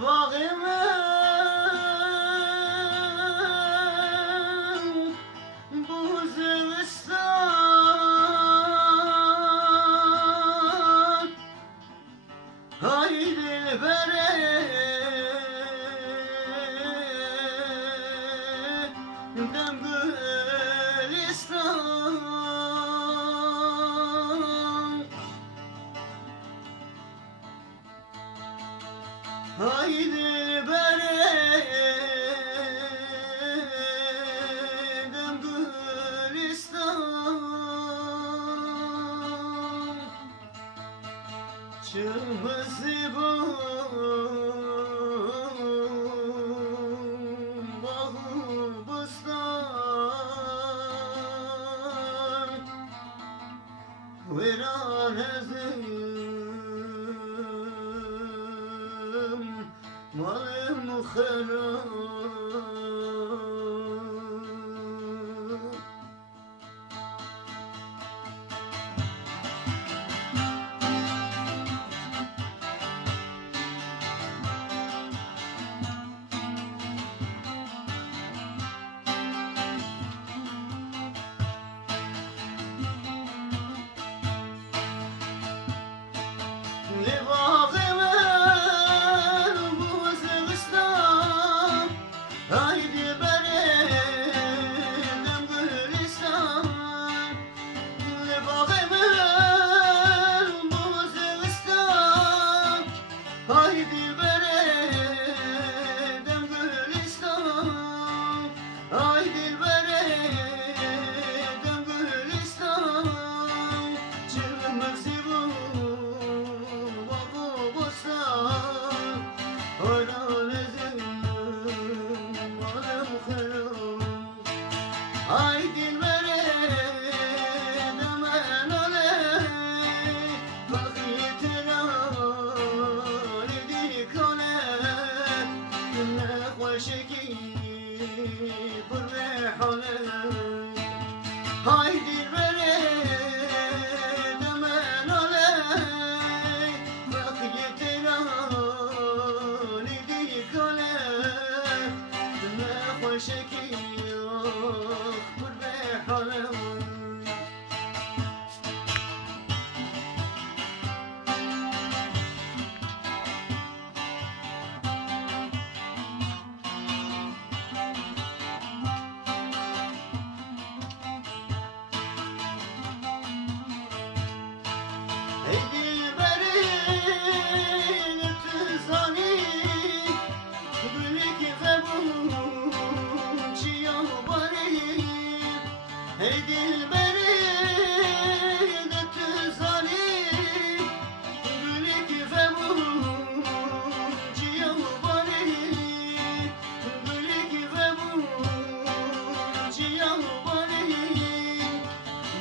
باغ من بوزستان های دلبره دم گلستان های دلبره دم گلستان چه زیبا باغ و بستان ویران ازم مال خراب باغ من بوزستان های دلبره دم گلستان باغ من بوزستان های دلبره دم گلستان های دلبره دم گلستان چه مزیبا ay dilbere demen ole bakiyetine dikone ne hoşeki burhane ay dilbere demen ole bakiyetine dikone ne hoşeki Hey dilberi de tüzani Gülük ve ciyambani Gülük ve ciyambani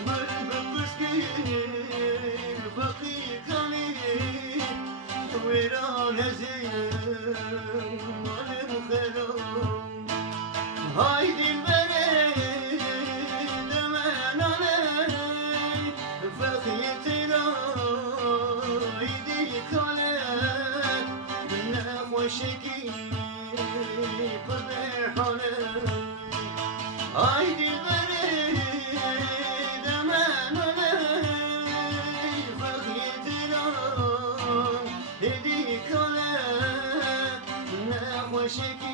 Bülbül püskür fakikani Tuviran ezim malim kheram Hay dilberi وشکی پرحانه ay dilbere demenole fakiyetine hedikale ne hoşeki